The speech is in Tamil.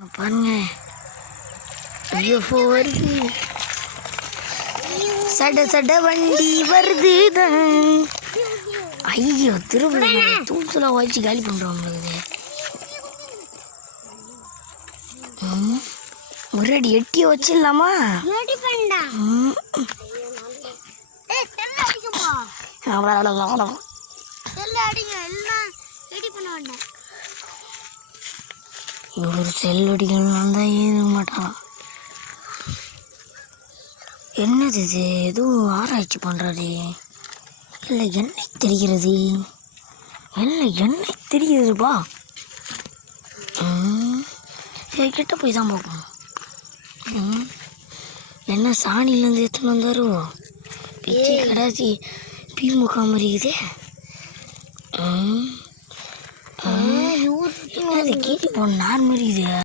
பாருங்க UFO வருது, சட சட வண்டி வருது. ஐயோ திரும்ப தூத்துல வச்சு காலி பண்றோம். ஒரு அடி எட்டி வச்சிடலாமா? ஒரு செல் அடிக்கலாம் தான் ஏற மாட்டான். என்னது இது? எதுவும் ஆராய்ச்சி பண்ணுறாரு. இல்லை எண்ணெய் தெரிகிறது, இல்லை எண்ணெய் தெரிகிறதுப்பா. சரி கிட்ட போய் தான் பார்ப்போம். என்ன சாணிலேருந்து எடுத்துன்னு வந்தாரோ? பிச்சை கடாசி திமுக மாதிரி இது. என்னது கீழே போன நார் மாதிரி இது.